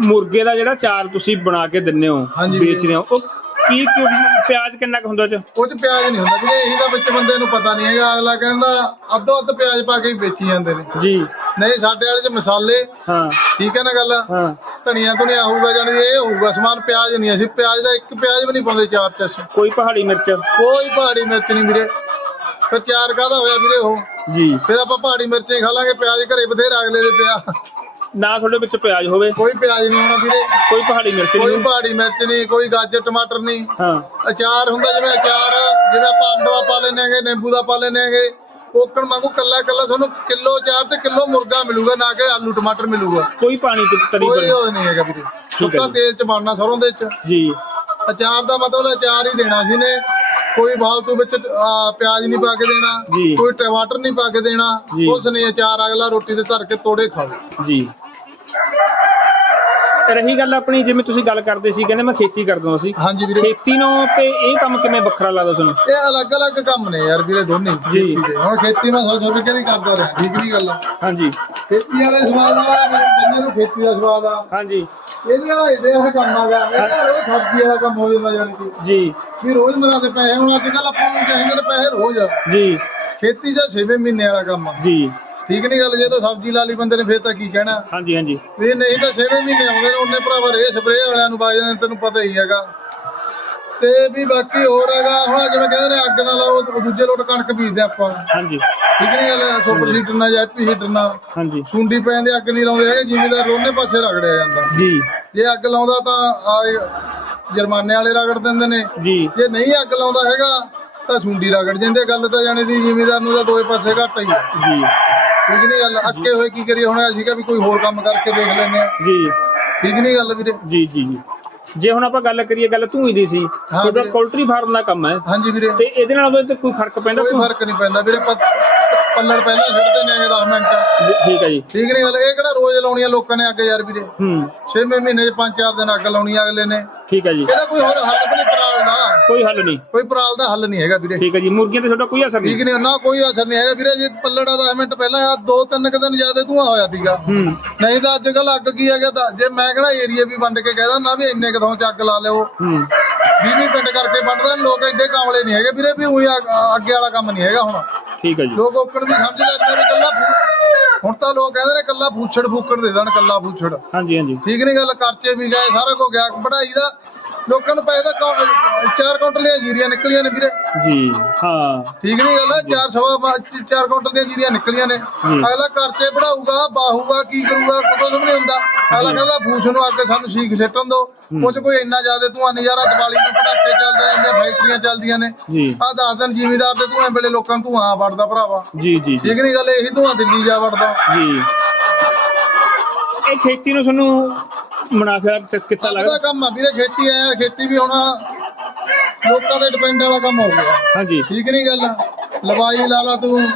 B: ਮੁਰਗੇ ਦਾ ਜਿਹੜਾ ਚਾਰ ਤੁਸੀਂ ਬਣਾ ਕੇ ਦਿੰਨੇ ਹੋ
A: ਹਾਂਜੀ।
B: ਵੇਚਦੇ ਹੋ ਉਹ ਕੀ ਪਿਆਜ਼ ਕਿੰਨਾ ਕੁ ਹੁੰਦਾ ਉਹ ਚ?
A: ਉਹ ਚ ਪਿਆਜ਼ ਨਹੀਂ ਹੁੰਦਾ ਵੀਰੇ ਇਹੀ ਤਾਂ ਵਿੱਚ ਬੰਦੇ ਨੂੰ ਪਤਾ ਨਹੀਂ ਹੈਗਾ। ਅਗਲਾ ਕਹਿੰਦਾ ਅੱਧੋ ਅੱਧ ਪਿਆਜ਼ ਪਾ ਕੇ ਹੀ ਵੇਚੀ ਜਾਂਦੇ ਨੇ।
B: ਜੀ।
A: ਨਹੀਂ ਸਾਡੇ ਵਾਲੇ ਚ ਮਸਾਲੇ।
B: ਹਾਂ।
A: ਠੀਕ ਹੈ ਨਾ ਗੱਲ?
B: ਹਾਂ।
A: ਧਨੀਆ ਧੁਨੀਆ ਹੋਊਗਾ ਜਾਨੀ ਇਹ ਹੋਊਗਾ ਸਮਾਨ ਪਿਆਜ਼ ਨਹੀਂ ਅਸੀਂ ਪਿਆਜ਼ ਦਾ ਇੱਕ ਪਿਆਜ਼ ਵੀ ਨਹੀਂ ਪਾਉਂਦੇ ਚਾਰ ਚ ਅਸੀਂ
B: ਕੋਈ ਪਹਾੜੀ ਮਿਰਚ?
A: ਕੋਈ ਪਹਾੜੀ ਮਿਰਚ ਨਹੀਂ ਵੀਰੇ। ਫਿਰ ਚਾਰ ਕਾਹਦਾ ਹੋਇਆ ਵੀਰੇ ਉਹ?
B: ਜੀ।
A: ਫਿਰ ਆਪਾਂ ਪਹਾੜੀ ਮਿਰਚ ਹੀ ਖਾ ਲਾਂਗੇ ਪਿਆਜ਼ ਘਰੇ ਬਥੇਰਾ ਅਗਲੇ ਦੇ ਪਿਆ।
B: ਨਾ ਤੁਹਾਡੇ ਵਿੱਚ ਪਿਆਜ਼ ਹੋਵੇ।
A: ਕੋਈ ਪਿਆਜ਼ ਨਹੀਂ ਹੋਣਾ ਵੀਰੇ।
B: ਕੋਈ ਪਹਾੜੀ ਮਿਰਚ
A: ਕੋਈ
B: ਨਹੀਂ
A: ਪਹਾੜੀ ਮਿਰਚ ਨਹੀਂ ਕੋਈ ਗਾਜਰ ਟਮਾਟਰ ਨਹੀਂ।
B: ਹਾਂ।
A: ਅਚਾਰ ਹੁੰਦਾ ਜਿਵੇਂ ਅਚਾਰ ਜਿਵੇਂ ਆਪਾਂ ਅੰਬ ਦਾ ਪਾ ਲੈਨੇ ਆਂਗੇ ਨਿੰਬੂ ਦਾ ਪਾ ਲੈਨੇ ਆਂਗੇ ਕੋਕਣ ਵਾਂਗੂ ਕੱਲਾ ਕੱਲਾ ਤੁਹਾਨੂੰ ਕਿਲੋ ਅਚਾਰ ਤੇ ਕਿਲੋ ਮੁਰਗਾ ਮਿਲੂਗਾ ਨਾ ਕਿ ਆਲੂ ਟਮਾਟਰ ਮਿਲੂਗਾ।
B: ਕੋਈ ਪਾਣੀ ਤੇ ਤਰੀ
A: ਕੋਈ
B: ਬਣੀ।
A: ਉਹ ਨਹੀਂ ਹੈਗਾ ਵੀਰੇ। ਸੁੱਕਾ। ਤੇਲ ਚ ਬਣਨਾ ਸਰੋਂ ਦੇ ਚ।
B: ਜੀ।
A: ਅਚਾਰ ਦਾ ਮਤਲਬ ਅਚਾਰ ਹੀ ਦੇਣਾ ਸੀ ਨੇ। ਕੋਈ ਫਾਲਤੂ ਵਿੱਚ ਆ, ਪਿਆਜ਼ ਨਹੀਂ ਪਾ ਕੇ
B: ਜੀ।
A: ਦੇਣਾ ਕੋਈ ਟਮਾਟਰ ਨਹੀਂ ਪਾ ਕੇ ਦੇਣਾ।
B: ਜੀ।
A: ਉਸ ਨੇ ਅਚਾਰ ਅਗਲਾ ਰੋਟੀ ਤੇ ਧਰ ਕੇ ਤੋੜੇ ਖਾਵੇ
B: ਜੀ। ਰਹੀ ਗੱਲ ਆਪਣੀ ਜਿਵੇਂ ਤੁਸੀਂ ਗੱਲ ਕਰਦੇ ਸੀ ਕਹਿੰਦੇ ਮੈਂ ਖੇਤੀ ਕਰਦਾ ਸੀ।
A: ਹਾਂਜੀ ਵੀਰੇ।
B: ਖੇਤੀ ਨੂੰ ਤੇ ਇਹ ਕੰਮ ਕਿਵੇਂ ਵੱਖਰਾ ਲੱਗਦਾ ਤੁਹਾਨੂੰ?
A: ਇਹ ਅਲੱਗ-ਅਲੱਗ ਕੰਮ ਨੇ ਯਾਰ ਵੀਰੇ ਦੋਨੇ
B: ਜੀ।
A: ਖੇਤੀ ਦੇ। ਹੁਣ ਖੇਤੀ ਮੈਂ ਸੋਚ ਸੋਚ ਕੇ ਨਹੀਂ ਕਰਦਾ ਰਿਹਾ ਠੀਕ ਨਹੀਂ ਗੱਲ।
B: ਹਾਂਜੀ।
A: ਖੇਤੀ ਵਾਲੇ ਸਵਾਦ ਆ ਬੰਦੇ ਨੂੰ ਖੇਤੀ ਦਾ ਸਵਾਦ ਆ।
B: ਹਾਂਜੀ।
A: ਇਹਦੇ ਵਾਲਾ ਇਹਦੇ ਵਾਲਾ ਕੰਮ ਆਗਾ ਇਹਦਾ ਰੋਜ਼ ਸਬਜ਼ੀ ਵਾਲਾ ਕੰਮ ਹੋ ਜਾਂਦਾ ਜਾਣੀ ਕਿ।
B: ਜੀ।
A: ਵੀ ਰੋਜ਼ ਮਰਾ ਦੇ ਪੈਸੇ ਹੁਣ ਅੱਜ ਕੱਲ ਆਪਾਂ ਨੂੰ ਚਾਹੀਦੇ ਨੇ ਪੈਸੇ ਰੋਜ਼।
B: ਜੀ।
A: ਖੇਤੀ ਜਾਂ 6 ਮਹੀਨੇ ਵਾਲਾ ਕੰਮ ਆ।
B: ਜੀ।
A: ਠੀਕ ਨਹੀਂ ਗੱਲ ਜੇ ਤਾਂ ਸਬਜ਼ੀ ਲਾ ਲਈ ਬੰਦੇ ਨੇ ਫੇਰ ਤਾਂ ਕੀ ਕਹਿਣਾ?
B: ਹਾਂਜੀ ਹਾਂਜੀ।
A: ਵੀ ਨਹੀਂ ਤਾਂ 6 ਮਹੀਨੇ ਆਉਂਦੇ ਨੇ ਉਹਨੇ ਭਰਾਵਾ ਰੇ ਸਪਰੇਅ ਵਾਲਿਆਂ ਨੂੰ ਬਾਜ ਨੇ ਤੈਨੂੰ ਪਤਾ ਹੀ ਹੈਗਾ। ਤੇ ਵੀ ਬਾਕੀ ਹੋਰ ਹੈਗਾ ਹੁਣ ਜਿਵੇਂ ਕਹਿੰਦੇ ਨੇ ਅੱਗ ਨਾਲ ਲਾਓ ਉਹ ਦੂਜੇ ਲੋਟ ਕਣਕ ਬੀਜਦੇ ਆਪਾਂ।
B: ਹਾਂਜੀ।
A: ਠੀਕ ਨਹੀਂ ਗੱਲ ਸੁਪਰ ਸੀਡਰ ਨਾਲ ਜਾਂ ਐਪੀ ਸੀਡਰ ਨਾਲ।
B: ਹਾਂਜੀ।
A: ਸੁੰਡੀ ਪੈਣ ਦੇ ਅੱਗ ਨਹੀਂ ਲਾਉਂਦੇ ਹੈਗੇ ਜ਼ਿਮੀਦਾਰ ਦੋਨੇ ਪਾਸੇ ਰਗੜਿਆ ਜਾਂਦਾ।
B: ਜੀ।
A: ਜੇ ਅੱਗ ਲਾਉਂਦਾ ਤਾਂ ਆ ਜੁਰਮਾਨੇ ਵਾਲੇ ਰਗੜ ਦਿੰਦੇ ਨੇ।
B: ਜੀ।
A: ਜੇ ਨਹੀਂ ਅੱਗ ਲਾਉਂਦਾ ਹੈਗਾ ਤਾਂ ਸੁੰਡੀ ਰਗੜ ਜਾਂਦੇ ਗੱਲ ਤਾਂ ਜਾਣੀ ਦੀ ਜ਼ਿਮੀਦਾਰ ਨੂੰ ਤਾਂ ਦੋਏ ਪਾਸੇ ਘੱਟ ਹੀ।
B: ਜੀ।
A: ਠੀਕ ਨਹੀਂ ਗੱਲ? ਅੱਕੇ ਹੋਏ ਕੀ ਕਰੀਏ? ਹੁਣ ਅਸੀਂ ਕਿਹਾ ਵੀ ਕੋਈ ਹੋਰ ਕੰਮ ਕਰਕੇ ਦੇਖ ਲੈਂਦੇ ਆ।
B: ਜੀ।
A: ਠੀਕ ਨਹੀਂ ਗੱਲ ਵੀਰੇ?
B: ਜੀ ਜੀ ਜੀ। ਜੇ ਹੁਣ ਆਪਾਂ ਗੱਲ ਕਰੀਏ ਗੱਲ ਧੂਈ ਦੀ ਸੀ। ਤੁਹਾਡਾ
A: ਵੀਰੇ।
B: ਪੋਲਟਰੀ ਫਾਰਮ ਦਾ ਕੰਮ ਹੈ।
A: ਹਾਂਜੀ ਵੀਰੇ।
B: ਤੇ ਇਹਦੇ ਨਾਲ ਉਹਦੇ ਤੇ ਕੋਈ ਫ਼ਰਕ ਪੈਂਦਾ
A: ਕੋਈ ਫ਼ਰਕ ਨਹੀਂ ਪੈਂਦਾ। ਵੀਰੇ ਪ- ਪੱਲੜ ਪਹਿਲਾਂ ਛੱਡਦੇ ਨੇ 10 ਮਿੰਟ।
B: ਜੀ, ਠੀਕ ਹੈ ਜੀ।
A: ਠੀਕ ਨਹੀਂ ਗੱਲ? ਇਹ ਕਿਹੜਾ ਰੋਜ਼ ਲਾਉਣੀਆਂ ਲੋਕਾਂ ਨੇ ਅੱਗ ਯਾਰ ਵੀਰੇ?
B: ਹੂੰ।
A: 6ਵੇਂ ਮਹੀਨੇ 'ਚ 5-4 ਦਿਨ ਅੱਗ ਲਾਉਣੀ ਅਗਲੇ ਨੇ।
B: ਠੀਕ ਹੈ ਜੀ।
A: ਇਹਦਾ ਕੋਈ ਹੋਰ ਹੱਲ ਵੀ ਨਹੀਂ ਪਰਾਲ ਦਾ
B: ਕੋਈ ਹੱਲ ਨਹੀਂ।
A: ਕੋਈ ਪਰਾਲ ਦਾ ਹੱਲ ਨਹੀਂ ਹੈਗਾ ਵੀਰੇ।
B: ਠੀਕ ਹੈ ਜੀ ਮੁਰਗੀਆਂ ਤੇ ਤੁਹਾਡਾ ਕੋਈ ਅਸਰ
A: ਠੀਕ
B: ਨਹੀਂ
A: ਨਹੀਂ ਨਾ ਕੋਈ ਅਸਰ ਨਹੀਂ ਹੈਗਾ। ਵੀਰੇ ਜੇ ਪੱਲੜਾ ਦਾ ਮਿੰਟ ਪਹਿਲਾਂ ਆ ਦੋ ਤਿੰਨ ਕੁ ਦਿਨ ਜ਼ਿਆਦਾ ਧੂਆਂ ਹੋਇਆ ਸੀਗਾ।
B: ਹੂੰ।
A: ਨਹੀਂ ਤਾਂ ਅੱਜ ਕੱਲ ਅੱਗ ਕੀ ਹੈਗਾ ਤਾਂ ਜੇ ਮੈਂ ਕਿਹੜਾ ਏਰੀਆ ਵੀ ਵੰਡ ਕੇ ਕਹਿਦਾ ਨਾ ਵੀ ਇੰਨੇ ਕਦੋਂ ਚ ਅੱਗ ਲਾ ਲਿਓ।
B: ਹੂੰ।
A: 20 ਪਿੰਡ ਕਰਕੇ ਵੰਡਦੇ ਲੋਕ ਐਡੇ ਕਾਮਲੇ ਨਹੀਂ ਹੈਗੇ। ਵੀਰੇ ਵੀ ਉਹੀ ਅੱਗੇ ਵਾਲਾ ਕੰਮ ਨਹੀਂ ਹੈਗਾ ਹੁਣ।
B: ਠੀਕ ਹੈ ਜੀ।
A: ਲੋਕ ਔਕਣ ਵੀ ਸਮਝਦੇ ਨੇ ਵੀ ਕੱਲਾ ਫੂ- ਹੁਣ ਤਾਂ ਲੋਕ ਕਹਿੰਦੇ ਨੇ ਕੱਲਾ ਫੂਛੜ ਫੂਕਣ ਦੇ ਦੇਣ ਕੱਲਾ ਫੂਛੜ।
B: ਹਾਂਜੀ ਹਾਂਜੀ।
A: ਠੀਕ ਨਹੀਂ ਗੱਲ ਖਰਚੇ ਵੀ ਗਏ ਸਾਰਾ ਕੁਝ ਗਿਆ। ਪੜਾਈ ਦਾ ਲੋਕਾਂ ਨੂੰ ਪੈਸੇ ਦਾ ਕੌ- ਚਾਰ ਕੁਇੰਟਲ ਜੀਰੀਆਂ ਨਿਕਲੀਆਂ ਨੇ ਵੀਰੇ।
B: ਜੀ ਹਾਂ।
A: ਠੀਕ ਨਹੀਂ ਗੱਲ ਚਾਰ ਸਵਾ ਚਾਰ ਕੁਇੰਟਲ ਦੀਆਂ ਜੀਰੀਆਂ ਨਿਕਲੀਆਂ ਨੇ। ਅਗਲਾ ਖਰਚੇ ਵਧਾਊਗਾ ਬਾਹੂਗਾ ਕੀ ਕਰੂਗਾ ਕੁਝ ਵੀ ਨਹੀਂ ਹੁੰਦਾ। ਅਗਲਾ ਕਹਿੰਦਾ ਫੂਸ ਨੂੰ ਅੱਗ ਸਾਨੂੰ ਸੀਖ ਸਿੱਟਣ ਦੋ ਕੁਝ ਕੋਈ ਇੰਨਾ ਜ਼ਿਆਦਾ ਧੂਆਂ ਨਜ਼ਾਰਾ ਦੀਵਾਲੀ ਨੂੰ ਪਟਾਕੇ ਚੱਲਦੇ ਇੰਨੀਆਂ ਫੈਕਟਰੀਆਂ ਚੱਲਦੀਆਂ ਨੇ। ਆ ਦਸ ਦਿਨ ਜ਼ਿਮੀਦਾਰ ਦੇ ਧੂਆਂ ਵੇਲੇ ਲੋਕਾਂ ਨੂੰ ਧੂਆਂ ਵੜਦਾ ਭਰਾਵਾ।
B: ਜੀ ਜੀ ਜੀ।
A: ਠੀਕ ਨਹੀਂ ਗੱਲ ਇਹੀ ਧੂਆਂ ਦਿੱਲੀ ਜਾ ਵੜਦਾ।
B: ਜੀ। ਇਹ ਖੇਤੀ ਨੂੰ ਤੁਹਾਨੂੰ ਮੁਨਾਫਾ ਕਿ- ਕਿੱਥਾ
A: ਆਪਦਾ
B: ਲੱਗਦਾ?
A: ਕੰਮ ਆ ਵੀਰੇ ਖੇਤੀ ਆਇਆ ਖੇਤੀ ਵੀ ਹੁਣ ਲੋਕਾਂ ਦੇ ਡਿਪੈਂਡ ਵਾਲਾ ਕੰਮ ਹੋ ਗਿਆ।
B: ਹਾਂਜੀ।
A: ਠੀਕ ਨਹੀਂ ਗੱਲ? ਲਵਾਈ ਲਾ ਲਾ ਤੂੰ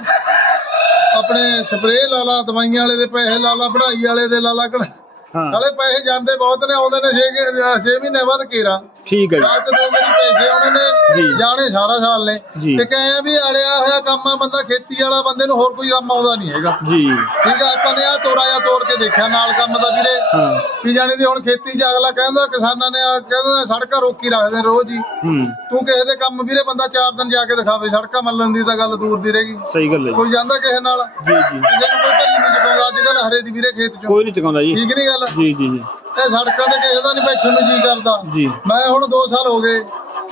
A: ਆਪਣੇ ਸਪਰੇਅ ਲਾ ਲਾ ਦਵਾਈਆਂ ਵਾਲੇ ਦੇ ਪੈਸੇ ਲਾ ਲਾ ਪੜ੍ਹਾਈ ਵਾਲੇ ਦੇ ਲਾ ਲਾ ਕਿਹੜਾ-
B: ਹਾਂ।
A: ਨਾਲੇ ਪੈਸੇ ਜਾਂਦੇ ਬਹੁਤ ਨੇ ਆਉਂਦੇ ਨੇ 6 6 ਮਹੀਨੇ ਬਾਅਦ ਕੀਰਾ।
B: ਠੀਕ ਹੈ ਜੀ।
A: ਦੋ ਵਾਰੀ ਪੈਸੇ ਆਉਣੇ ਨੇ
B: ਜੀ।
A: ਜਾਣੇ ਸਾਰਾ ਸਾਲ ਨੇ।
B: ਜੀ।
A: ਤੇ ਕਹੇ ਵੀ ਅੜਿਆ ਹੋਇਆ ਕੰਮ ਆ ਬੰਦਾ ਖੇਤੀ ਵਾਲਾ ਬੰਦੇ ਨੂੰ ਹੋਰ ਕੋਈ ਕੰਮ ਆਉਂਦਾ ਨਹੀਂ ਹੈਗਾ।
B: ਜੀ।
A: ਠੀਕ ਆ ਆਪਾਂ ਨੇ ਆ ਤੋਰਾ ਜਾਂ ਤੋੜ ਕੇ ਦੇਖਿਆ ਨਾਲ ਕੰਮ ਦਾ ਵੀਰੇ।
B: ਹਾਂ।
A: ਕੀ ਜਾਣੀ ਦੀ ਹੁਣ ਖੇਤੀ 'ਚ ਅਗਲਾ ਕਹਿੰਦਾ ਕਿਸਾਨਾਂ ਨੇ ਆ ਕਹਿੰਦੇ ਨੇ ਸੜਕਾਂ ਰੋਕੀ ਰੱਖਦੇ ਨੇ ਰੋਜ਼ ਹੀ।
B: ਹੂੰ।
A: ਤੂੰ ਕਿਸੇ ਦੇ ਕੰਮ ਵੀਰੇ ਬੰਦਾ ਚਾਰ ਦਿਨ ਜਾ ਕੇ ਦਿਖਾਵੇ ਸੜਕਾਂ ਮੱਲਣ ਦੀ ਤਾਂ ਗੱਲ ਦੂਰ ਦੀ ਰਹੇਗੀ।
B: ਸਹੀ ਗੱਲ ਹੈ ਜੀ।
A: ਕੋਈ ਜਾਂਦਾ ਕਿਸੇ ਨਾਲ?
B: ਜੀ ਜੀ।
A: ਕਿਸੇ ਨੂੰ ਕੋਈ ਭਰੀ ਨਹੀਂ ਚਕਾਉਂਦਾ ਅੱਜ ਕੱਲ ਹਰੇ ਦੀ ਵੀਰੇ ਖੇਤ 'ਚੋਂ।
B: ਕੋਈ ਨਹੀਂ ਚਕਾਉਂਦਾ ਜੀ।
A: ਠੀਕ ਨਹੀਂ ਗੱਲ?
B: ਜੀ ਜੀ ਜੀ।
A: ਇਹ ਸੜਕਾਂ ਤੇ ਕਿਸੇ ਦਾ ਨਹੀਂ ਬੈਠਣ ਨੂੰ ਜੀ ਕਰਦਾ।
B: ਜੀ।
A: ਮੈਂ ਹੁਣ 2 ਸਾਲ ਹੋ ਗਏ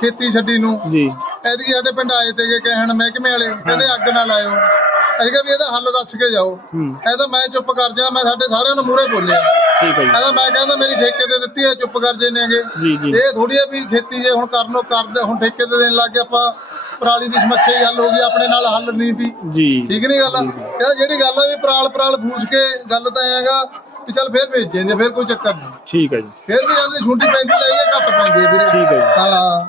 A: ਖੇਤੀ ਛੱਡੀ ਨੂੰ।
B: ਜੀ।
A: ਐਤਕੀ ਸਾਡੇ ਪਿੰਡ ਆਏ ਤੇਗੇ ਕਹਿਣ ਮਹਿਕਮੇ ਵਾਲੇ ਕਹਿੰਦੇ ਅੱਗ ਨਾ ਲਾਇਓ। ਅਸੀਂ ਕਿਹਾ ਵੀ ਇਹਦਾ ਹੱਲ ਦੱਸ ਕੇ ਜਾਓ। ਇਹ ਤਾਂ ਮੈਂ ਚੁੱਪ ਕਰ ਜਾ ਮੈਂ ਸਾਡੇ ਸਾਰਿਆਂ ਨੂੰ ਮੂਹਰੇ ਬੋਲਿਆ।
B: ਠੀਕ ਹੈ ਜੀ।
A: ਕਹਿੰਦਾ ਮੈਂ ਕਹਿੰਦਾ ਮੇਰੀ ਠੇਕੇ ਤੇ ਦਿੱਤੀ ਹੈ ਚੁੱਪ ਕਰ ਜੇ ਨੇਗੇ ਇਹ ਥੋੜੀ ਹੈ ਵੀ ਖੇਤੀ ਜੇ ਹੁਣ ਕਰਨੋ ਕਰਦੇ ਹੁਣ ਠੇਕੇ ਤੇ ਦੇਣ ਲੱਗ ਗਏ ਆਪਾਂ ਪਰਾਲੀ ਦੀ ਸਮੱਸਿਆ ਹੀ ਹੱਲ ਹੋ ਗਈ ਆਪਣੇ ਨਾਲ ਹੱਲ ਨਹੀਂ ਸੀ।
B: ਜੀ।
A: ਠੀਕ ਨਹੀਂ ਗੱਲ? ਕਹਿੰਦਾ ਜਿਹੜੀ ਗੱਲ ਆ ਵੀ ਪਰਾਲ ਪਰਾਲ ਫੂਸ ਕੇ ਗੱਲ ਤਾਂ ਹੈਗਾ ਵੀ ਚੱਲ ਫੇਰ ਭੇਜੇ ਜੇ ਫੇਰ ਕੋਈ ਚੱਕਰ ਨਹੀਂ।
B: ਠੀਕ ਹੈ ਜੀ।
A: ਫੇਰ ਵੀ ਜਾਂਦੀ ਛੁੱਟੀ ਪੈਂਦੀ ਲਾਈਏ ਘੱਟ ਪੈਂਦੀ ਹੈ ਵੀਰੇ।
B: ਠੀਕ ਹੈ ਜੀ।
A: ਹਾਂ।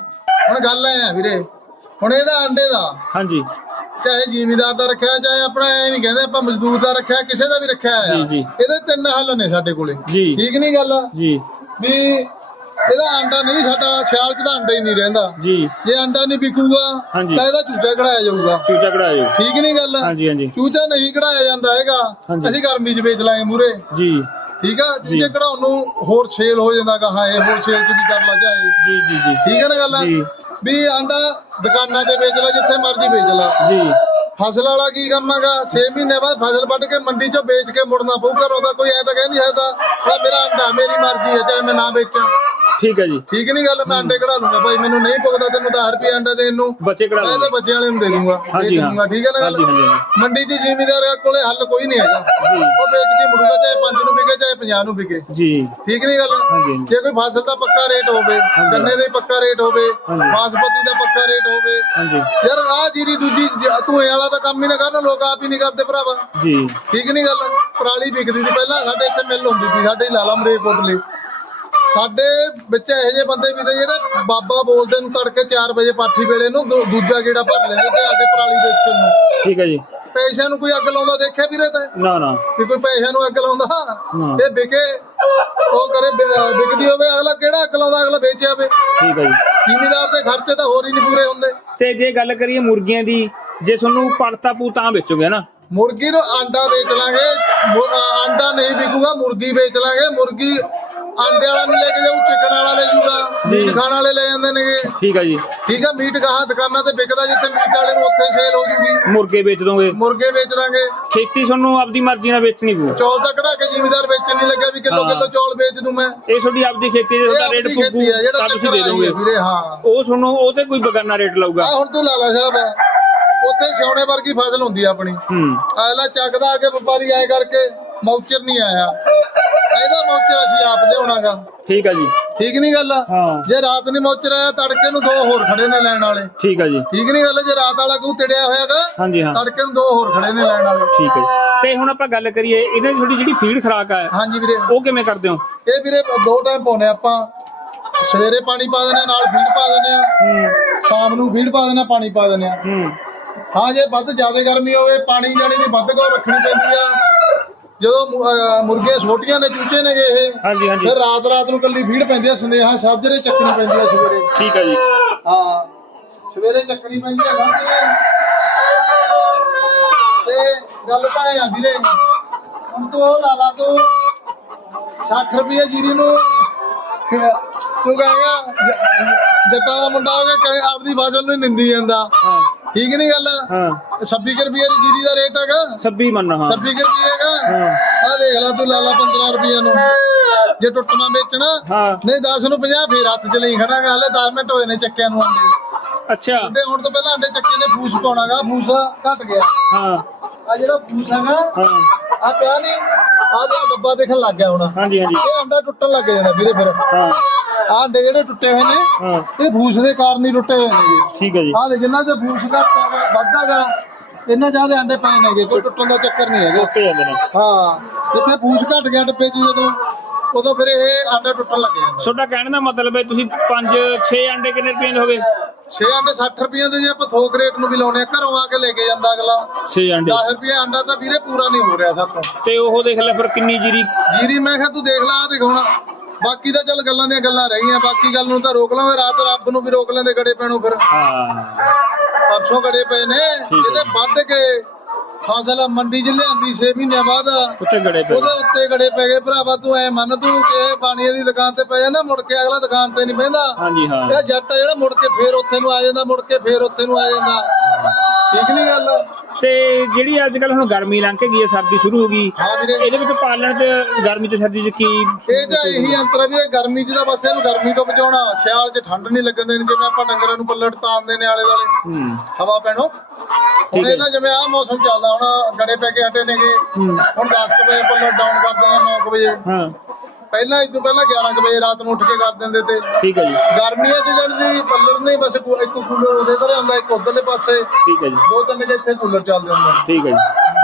A: ਹੁਣ ਗੱਲ ਐ ਆ ਵੀਰੇ ਹੁਣ ਇਹਦਾ ਅੰਡੇ ਦਾ
B: ਹਾਂਜੀ।
A: ਚਾਹੇ ਜ਼ਿਮੀਦਾਰ ਦਾ ਰੱਖਿਆ ਚਾਹੇ ਆਪਣਾ ਐ ਨਹੀਂ ਕਹਿੰਦੇ ਆਪਾਂ ਮਜ਼ਦੂਰ ਦਾ ਰੱਖਿਆ ਕਿਸੇ ਦਾ ਵੀ ਰੱਖਿਆ ਆ
B: ਜੀ, ਜੀ।
A: ਇਹਦੇ ਤਿੰਨ ਹੱਲ ਨੇ ਸਾਡੇ ਕੋਲੇ।
B: ਜੀ।
A: ਠੀਕ ਨਹੀਂ ਗੱਲ?
B: ਜੀ।
A: ਵੀ ਇਹਦਾ ਅੰਡਾ ਨਹੀਂ ਸਾਡਾ ਸਿਆਲ ਚ ਤਾਂ ਅੰਡਾ ਹੀ ਨਹੀਂ ਰਹਿੰਦਾ।
B: ਜੀ।
A: ਜੇ ਅੰਡਾ ਨਹੀਂ ਵਿਕੂਗਾ
B: ਹਾਂਜੀ।
A: ਤਾਂ ਇਹਦਾ ਝੂਟਾ ਕਢਾਇਆ ਜਾਊਗਾ।
B: ਚੂਚਾ ਕਢਾਇਓ
A: ਠੀਕ ਨਹੀਂ ਗੱਲ?
B: ਹਾਂਜੀ ਹਾਂਜੀ।
A: ਚੂਚਾ ਨਹੀਂ ਕਢਾਇਆ ਜਾਂਦਾ ਹੈਗਾ।
B: ਹਾਂਜੀ।
A: ਅਸੀਂ ਗਰਮੀ 'ਚ ਵੇਚ ਲਾਂਗੇ ਮੂਰੇ।
B: ਜੀ।
A: ਠੀਕ ਆ? ਚੂਚੇ ਕਢਾਉਣ ਨੂੰ ਹੋਰ ਸੇਲ ਹੋ ਜਾਂਦਾਗਾ ਹਾਂ ਇਹ ਹੋਰ ਸੇਲ 'ਚ ਵੀ ਕਰ ਲਾ ਚਾਹੇ।
B: ਜੀ ਜੀ ਜੀ।
A: ਠੀਕ ਹੈ ਨਾ ਗੱਲ?
B: ਜੀ।
A: ਵੀ ਆਂਡਾ ਦੁਕਾਨਾਂ ਤੇ ਵੇਚ ਲੈ ਜਿੱਥੇ ਮਰਜ਼ੀ ਵੇਚ ਲੈ।
B: ਜੀ।
A: ਫਸਲ ਵਾਲਾ ਕੀ ਕੰਮ ਹੈਗਾ? 6 ਮਹੀਨੇ ਬਾਅਦ ਫਸਲ ਵੱਢ ਕੇ ਮੰਡੀ 'ਚੋਂ ਵੇਚ ਕੇ ਮੁੜਨਾ ਪਊ। ਘਰੋਂ ਦਾ ਕੋਈ ਐ ਤਾਂ ਕਹਿ ਨਹੀਂ ਸਕਦਾ ਵੀ ਮੇਰਾ ਅੰਡਾ ਮੇਰੀ ਮਰਜ਼ੀ ਹੈ ਚਾਹੇ ਮੈਂ ਨਾ ਵੇਚਾਂ।
B: ਠੀਕ ਹੈ ਜੀ।
A: ਠੀਕ ਨਹੀਂ ਗੱਲ ਮੈਂ ਅੰਡੇ ਕਢਾ ਲੂੰਗਾ ਭਾਈ ਮੈਨੂੰ ਨਹੀਂ ਪੁੱਗਦਾ ਤੈਨੂੰ 10 ਰੁਪਏ ਅੰਡਾ ਦੇਣ ਨੂੰ
B: ਬੱਚੇ ਕਢਾ
A: ਮੈਂ ਬੱਚੇ ਵਾਲੇ ਨੂੰ ਦੇ ਦੂੰਗਾ
B: ਹਾਂਜੀ, ਹਾਂ।
A: ਦੂੰਗਾ ਠੀਕ ਹੈ ਨਾ ਗੱਲ?
B: ਹਾਂਜੀ ਹਾਂਜੀ ਹਾਂਜੀ।
A: ਮੰਡੀ 'ਚ ਜ਼ਿਮੀਦਾਰ ਕੋਲੇ ਹੱਲ ਕੋਈ ਨਹੀਂ ਹੈਗਾ। ਉਹ ਵੇਚ ਕੇ ਮੁੜੂਗਾ ਚਾਹੇ 5 ਨੂੰ ਵਿਕੇ ਚਾਹੇ 50 ਨੂੰ ਵਿਕੇ।
B: ਜੀ।
A: ਠੀਕ ਨਹੀਂ ਗੱਲ?
B: ਹਾਂਜੀ
A: ਜੇ ਕੋਈ ਫਸਲ ਦਾ ਪੱਕਾ ਰੇਟ ਹੋਵੇ ਗੰਨੇ ਦਾ ਪੱਕਾ ਰੇਟ ਹੋਵੇ
B: ਹਾਂਜੀ।
A: ਬਾਸਪਤੀ ਦਾ ਪੱਕਾ ਰੇਟ ਹੋਵੇ
B: ਹਾਂਜੀ।
A: ਯਾਰ ਆ ਜੀਰੀ ਦੂਜੀ ਧੂਏ ਵਾਲਾ ਤਾਂ ਕੰਮ ਹੀ ਨਾ ਕਰਨ ਲੋਕ ਆਪ ਹੀ ਨਹੀਂ ਕਰਦੇ ਭਰਾਵਾ।
B: ਜੀ।
A: ਠੀਕ ਨਹੀਂ ਗੱਲ? ਪਰਾਲੀ ਵਿਕਦੀ ਸੀ ਪਹਿਲਾਂ ਸਾਡੇ ਇੱਥੇ ਮਿੱਲ ਹੁੰਦੀ ਸੀ ਸਾਡੇ ਲਾਲਾ ਮਰੇ ਕੋਟਲੇ ਸਾਡੇ ਵਿੱਚ ਇਹੋ ਜਿਹੇ ਬੰਦੇ ਵੀ ਤੇ ਜਿਹੜੇ ਬਾਬਾ ਬੋਲਦੇ ਨੂੰ ਤੜਕੇ 4 ਵਜੇ ਪਾਠੀ ਵੇਲੇ ਨੂੰ ਦੂ- ਦੂਜਾ ਗੇੜਾ ਭਰ ਲੈਂਦੇ ਤੇ ਆ ਕੇ ਪਰਾਲੀ ਵੇਚਣ ਨੂੰ।
B: ਠੀਕ ਹੈ ਜੀ।
A: ਪੈਸਿਆਂ ਨੂੰ ਕੋਈ ਅੱਗ ਲਾਉਂਦਾ ਦੇਖਿਆ ਵੀਰੇ ਤਾਂ?
B: ਨਾ ਨਾ।
A: ਵੀ ਕੋਈ ਪੈਸਿਆਂ ਨੂੰ ਅੱਗ ਲਾਉਂਦਾ। ਇਹ ਵਿਕੇ ਉਹ ਕਰੇ ਵਿ- ਵਿਕਦੀ ਹੋਵੇ ਅਗਲਾ ਕਿਹੜਾ ਅੱਗ ਲਾਉਂਦਾ ਅਗਲਾ ਵੇਚਿਆ ਵੇ
B: ਠੀਕ ਹੈ ਜੀ।
A: ਜ਼ਿਮੀਦਾਰ ਦੇ ਖਰਚੇ ਤਾਂ ਹੋਰ ਹੀ ਨਹੀਂ ਪੂਰੇ ਹੁੰਦੇ।
B: ਤੇ ਜੇ ਗੱਲ ਕਰੀਏ ਮੁਰਗੀਆਂ ਦੀ ਜੇ ਤੁਹਾਨੂੰ ਪੜਤਾ ਪੂ ਤਾਂ ਵੇਚੋਗੇ ਨਾ?
A: ਮੁਰਗੀ ਨੂੰ ਆਂਡਾ ਵੇਚ ਲਾਂਗੇ ਮੁ- ਅ, ਆਂਡਾ ਨਹੀਂ ਵਿਕੂਗਾ ਮੁਰਗੀ ਵੇਚ ਲਾਂਗੇ ਮੁਰਗੀ ਆਂਡੇ ਵਾਲਾ ਨਹੀਂ ਲੈ ਕੇ ਜਾਊ ਚਿਕਨ ਵਾਲਾ ਲੈ ਜਾਊਗਾ ਮੀਟ ਖਾਣ ਵਾਲੇ ਲੈ ਜਾਂਦੇ ਨੇਗੇ।
B: ਠੀਕ ਹੈ ਜੀ।
A: ਠੀਕ ਆ ਮੀਟ ਗਾਹਾਂ ਦੁਕਾਨਾਂ ਤੇ ਵਿਕਦਾ ਜਿੱਥੇ ਮੀਟ ਵਾਲੇ ਨੂੰ ਉੱਥੇ ਸੇਲ ਹੋ ਜੂਗੀ।
B: ਮੁਰਗੇ ਵੇਚ ਦੋਗੇ।
A: ਮੁਰਗੇ ਵੇਚ ਲਾਂਗੇ
B: ਖੇਤੀ ਤੁਹਾਨੂੰ ਆਪਦੀ ਮਰਜ਼ੀ ਨਾਲ ਵੇਚਣੀ ਪਊ।
A: ਚੌਲ ਤਾਂ ਕਢਾ ਕੇ ਜ਼ਿਮੀਦਾਰ ਵੇਚਣ ਨਹੀਂ ਲੱਗਿਆ ਵੀ ਕਿਲੋ। ਕਿਲੋ ਚੌਲ ਵੇਚ ਦੂੰ ਮੈਂ।
B: ਇਹ ਤੁਹਾਡੀ ਆਪਦੀ ਖੇਤੀ ਦੇ ਰੇਟ
A: ਆ ਜਿਹੜਾ
B: ਤਾਂ ਤੁਸੀਂ ਦੇ ਦੋਗੇ।
A: ਵੀਰੇ ਹਾਂ।
B: ਉਹ ਤੁਹਾਨੂੰ ਉਹ ਤੇ ਕੋਈ ਬਗਾਨਾ ਰੇਟ ਲਾਊਗਾ।
A: ਆ ਹੁਣ ਤੂੰ ਲਾਲਾ ਸਾਹਿਬ। ਆ ਉੱਥੇ ਸਿਉਣੇ ਵਰਗੀ ਫਸਲ ਹੁੰਦੀ ਆ ਆਪਣੀ।
B: ਹੂੰ।
A: ਆਇਲਾ ਚੱਕਦਾ ਆ ਕੇ ਵਪਾਰੀ ਐ ਕਰਕੇ ਮੌਚਰ ਨਹੀਂ ਆਇਆ। ਇਹਦਾ ਮੌਚਰ ਅਸੀਂ ਆਪ ਲਿਆਉਣਾਗਾ।
B: ਠੀਕ ਹੈ ਜੀ।
A: ਠੀਕ ਨਹੀਂ ਗੱਲ?
B: ਹਾਂ।
A: ਜੇ ਰਾਤ ਨਹੀਂ ਮੌਚਰ ਆਇਆ ਤੜਕੇ ਨੂੰ ਦੋ ਹੋਰ ਖੜੇ ਨੇ ਲੈਣ ਵਾਲੇ।
B: ਠੀਕ ਹੈ ਜੀ।
A: ਠੀਕ ਨਹੀਂ ਗੱਲ? ਜੇ ਰਾਤ ਵਾਲਾ ਕੋ ਤੜਿਆ ਹੋਇਆਗਾ
B: ਹਾਂਜੀ ਹਾਂ।
A: ਤੜਕੇ ਨੂੰ ਦੋ ਹੋਰ ਖੜੇ ਨੇ ਲੈਣ ਵਾਲੇ।
B: ਠੀਕ ਹੈ ਜੀ। ਤੇ ਹੁਣ ਆਪਾਂ ਗੱਲ ਕਰੀਏ ਇਹਦੇ ਤੁਹਾਡੀ ਜਿਹੜੀ ਫੀਡ ਖਰਾਕ ਹੈ
A: ਹਾਂਜੀ ਵੀਰੇ।
B: ਉਹ ਕਿਵੇਂ ਕਰਦੇ ਹੋ?
A: ਇਹ ਵੀਰੇ ਦੋ ਟਾਈਮ ਪਾਉਨੇ ਆਪਾਂ। ਸਵੇਰੇ ਪਾਣੀ ਪਾ ਦਿੰਦੇ ਆ ਨਾਲ ਫੀਡ ਪਾ ਦਿੰਦੇ ਆ
B: ਹੂੰ।
A: ਸ਼ਾਮ ਨੂੰ ਫੀਡ ਪਾ ਦਿੰਦੇ ਆ ਪਾਣੀ ਪਾ ਦਿੰਦੇ ਆ
B: ਹੂੰ।
A: ਹਾਂ ਜੇ ਵੱਧ ਜ਼ਿਆਦਾ ਗਰਮੀ ਹੋਵੇ ਪਾਣੀ ਜਾਣੀ ਦੀ ਵੱਧ ਕੋ ਰੱਖਣੀ ਪੈਂਦੀ ਆ। ਜਦੋਂ ਮੁ- ਅਹ ਮੁਰਗੇ ਛੋਟੀਆਂ ਨੇ ਚੂਚੇ ਨੇਗੇ ਇਹ
B: ਹਾਂਜੀ ਹਾਂਜੀ।
A: ਫਿਰ ਰਾਤ ਰਾਤ ਨੂੰ ਕੱਲੀ ਫੀਡ ਪੈਂਦੀ ਆ ਸੰਦੇਹਾ ਸਾਜਰੇ ਚੱਕਣੀ ਪੈਂਦੀ ਆ ਸਵੇਰੇ।
B: ਠੀਕ ਹੈ ਜੀ।
A: ਹਾਂ ਸਵੇਰੇ ਚੱਕਣੀ ਪੈਂਦੀ ਆ ਸਾਜਰੇ ਤੇ ਗੱਲ ਤਾਂ ਇਹ ਆ ਵੀਰੇ ਹੁਣ ਤੂੰ ਉਹ ਲਾ ਲਾ ਤੂੰ 60 ਰੁਪਏ ਜੀਰੀ ਨੂੰ ਤੂੰ ਕਹੇਗਾ ਜ- ਜੱਟਾਂ ਦਾ ਮੁੰਡਾ ਹੋ ਕੇ ਕਹੇ ਆਪਦੀ ਫਸਲ ਨੂੰ ਹੀ ਨਿੰਦੀ ਜਾਂਦਾ।
B: ਹਾਂ।
A: ਠੀਕ ਨਹੀਂ ਗੱਲ?
B: ਹਾਂ।
A: 26 ਕੁ ਰੁਪਏ ਦੀ ਜੀਰੀ ਦਾ ਰੇਟ ਹੈਗਾ।
B: 26 ਮੰਨ ਹਾਂ।
A: 26 ਕੁ ਰੁਪਏ ਹੈਗਾ।
B: ਹਾਂ।
A: ਆ ਦੇਖ ਲੈ ਤੂੰ ਲਾ ਲਾ 15 ਰੁਪਏ ਨੂੰ। ਜੇ ਟੁੱਟਣਾ ਵੇਚਣਾ ਨਹੀਂ 10 ਨੂੰ 50 ਫੇਰ ਹੱਥ ਚ ਲਈ ਖੜਾਗਾ ਹਲੇ 10 ਮਿੰਟ ਹੋਏ ਨੇ ਚੱਕਿਆਂ ਨੂੰ ਆਂਡੇ।
B: ਅੱਛਾ।
A: ਅੰਡੇ ਹੁਣ ਤੋਂ ਪਹਿਲਾਂ ਅੰਡੇ ਚੱਕੇ ਨੇ ਫੂਸ ਪਾਉਣਾਗਾ ਫੂਸ ਘਟ ਗਿਆ।
B: ਹਾਂ।
A: ਆ ਜਿਹੜਾ ਫੂਸ ਹੈਗਾ
B: ਹਾਂ।
A: ਆ ਪਿਆ ਨਹੀਂ ਆ ਜਿਹੜਾ ਡੱਬਾ ਦੇਖਣ ਲੱਗ ਗਿਆ ਹੁਣ।
B: ਹਾਂਜੀ ਹਾਂਜੀ।
A: ਇਹ ਅੰਡਾ ਟੁੱਟਣ ਲੱਗ ਜਾਣਾ ਵੀਰੇ ਫਿਰ।
B: ਹਾਂ।
A: ਆ ਅੰਡੇ ਜਿਹੜੇ ਟੁੱਟੇ ਹੋਏ ਨੇ
B: ਹਾਂ।
A: ਇਹ ਫੂਸ ਦੇ ਕਾਰਨ ਹੀ ਟੁੱਟੇ ਹੋਏ ਨੇਗੇ।
B: ਠੀਕ ਹੈ ਜੀ।
A: ਆ ਦੇ ਜਿੰਨਾ ਚ ਫੂਸ ਘਟਾਗਾ ਵੱਧਾਗਾ ਇੰਨਾ ਜ਼ਿਆਦਾ ਅੰਡੇ ਪਏ ਨੇਗੇ ਕੋਈ ਟੁੱਟਣ ਦਾ ਚੱਕਰ ਨਹੀਂ ਹੈਗਾ।
B: ਓਕੇ ਜਾਂਦੇ ਨੇ।
A: ਹਾਂ ਜਿੱਥੇ ਫੂਸ ਘਟ ਗਿਆ ਡੱਬੇ 'ਚ ਜਦੋਂ ਉਦੋਂ ਫਿਰ ਇਹ ਆਂਡਾ ਟੁੱਟਣ ਲੱਗ ਜਾਂਦਾ।
B: ਤੁਹਾਡਾ ਕਹਿਣ ਦਾ ਮਤਲਬ ਹੈ ਤੁਸੀਂ 5 6 ਅੰਡੇ ਕਿੰਨੇ ਰੁਪਏ ਦੇ ਹੋਗੇ?
A: 6 ਆਂਡੇ 60 ਰੁਪਈਆਂ ਦੇ ਜੇ ਆਪਾਂ ਥੋਕ ਰੇਟ ਨੂੰ ਵੀ ਲਾਉਣੇ ਆ ਘਰੋਂ ਆ ਕੇ ਲੈ ਕੇ ਜਾਂਦਾ ਅਗਲਾ।
B: 6 ਅੰਡੇ
A: 10 ਰੁਪਏ ਆਂਡਾ ਤਾਂ ਵੀਰੇ ਪੂਰਾ ਨਹੀਂ ਹੋ ਰਿਹਾ ਸਾਥੋਂ
B: ਤੇ ਉਹ ਦੇਖ ਲੈ ਫਿਰ ਕਿੰਨੀ ਜੀਰੀ।
A: ਜੀਰੀ ਮੈਂ ਕਿਹਾ ਤੂੰ ਦੇਖ ਲਾ ਆ ਦਿਖਾਉਣਾ ਬਾਕੀ ਤਾਂ ਚੱਲ ਗੱਲਾਂ ਦੀਆਂ ਗੱਲਾਂ ਰਹਿ ਗਈਆਂ ਬਾਕੀ ਗੱਲ ਨੂੰ ਤਾਂ ਰੋਕ ਲਾਂਗੇ ਰਾਤ ਰੱਬ ਨੂੰ ਵੀ ਰੋਕ ਲੈਂਦੇ ਗੜੇ ਪੈਣੋਂ ਫਿਰ।
B: ਹਾਂ।
A: ਪਰਸੋਂ ਗੜੇ ਪਏ ਨੇ
B: ਹੈ।
A: ਜਿਹਦੇ ਵੱਢ ਕੇ ਫਸਲ ਮੰਡੀ 'ਚ ਲਿਆਂਦੀ 6 ਮਹੀਨਿਆਂ ਬਾਅਦ
B: ਉੱਤੇ ਗੜੇ ਪਏ
A: ਉਹਦੇ ਉੱਤੇ ਗੜੇ ਪੈ ਗਏ ਭਰਾਵਾ ਤੂੰ ਐ ਮੰਨ ਤੂੰ ਕਿ ਬਾਣੀਏ ਦੀ ਦੁਕਾਨ ਤੇ ਪੈ ਜਾਂਦਾ ਮੁੜ ਕੇ ਅਗਲਾ ਦੁਕਾਨ ਤੇ ਨਹੀਂ ਬਹਿੰਦਾ।
B: ਹਾਂਜੀ ਹਾਂ।
A: ਇਹ ਜੱਟ ਜਿਹੜਾ ਮੁੜ ਕੇ ਫੇਰ ਉੱਥੇ ਨੂੰ ਆ ਜਾਂਦਾ ਮੁੜ ਕੇ ਫੇਰ ਉੱਥੇ ਨੂੰ ਆ ਜਾਂਦਾ। ਠੀਕ ਨਹੀਂ ਗੱਲ?
B: ਤੇ ਜਿਹੜੀ ਅੱਜ ਕੱਲ ਹੁਣ ਗਰਮੀ ਲੰਘ ਕੇ ਗਈ ਹੈ ਸਰਦੀ ਸ਼ੁਰੂ ਹੋ ਗਈ
A: ਹਾਂ ਵੀਰੇ।
B: ਇਹਦੇ ਵਿੱਚ ਪਾਲਣ ਤੇ ਗਰਮੀ ਤੇ ਸਰਦੀ ਚ ਕੀ
A: ਇਹ ਤਾਂ ਇਹੀ ਅੰਤਰ ਆ ਵੀ ਇਹ ਗਰਮੀ 'ਚ ਤਾਂ ਬਸ ਇਹਨੂੰ ਗਰਮੀ ਤੋਂ ਬਚਾਉਣਾ। ਸਿਆਲ 'ਚ ਠੰਡ ਨਹੀਂ ਲੱਗਣ ਦੇਣੀ ਜਿਵੇਂ ਆਪਾਂ ਡੰਗਰਾਂ ਨੂੰ ਪੱਲੜ ਤਾਣਦੇ ਨੇ ਆਲੇ
B: ਹੂੰ।
A: ਹਵਾ ਪੈਣੋ ਹੁਣ
B: ਹੈ।
A: ਜਿਵੇਂ ਆਹ ਮੌਸਮ ਚੱਲਦਾ ਹੁਣ ਗੜੇ ਪੈ ਕੇ ਹਟੇ ਨੇਗੇ।
B: ਹੂੰ।
A: ਹੁਣ 10 ਕੁ ਵਜੇ ਪੱਲੜ ਡਾਊਨ ਕਰ ਦੇਣਾ 9 ਵਜੇ।
B: ਹਾਂ।
A: ਪਹਿਲਾਂ ਇਸ ਤੋਂ ਪਹਿਲਾਂ 11 ਕੁ ਵਜੇ ਰਾਤ ਨੂੰ ਉੱਠ ਕੇ ਕਰ ਦਿੰਦੇ ਤੇ
B: ਠੀਕ ਹੈ ਜੀ।
A: ਗਰਮੀਆਂ 'ਚ ਜਦ ਪੱਲੜ ਨਹੀਂ ਬਸ ਕੂ- ਇੱਕ ਕੂਲਰ ਉਹਦੇ ਘਰੇ ਆਉਂਦਾ ਇੱਕ ਉਧਰਲੇ ਪਾਸੇ।
B: ਠੀਕ ਹੈ ਜੀ।
A: ਦੋ ਤਿੰਨ ਕੁ ਇੱਥੇ ਕੂਲਰ ਚੱਲਦੇ ਹੁੰਦੇ ਨੇ
B: ਠੀਕ ਹੈ ਜੀ।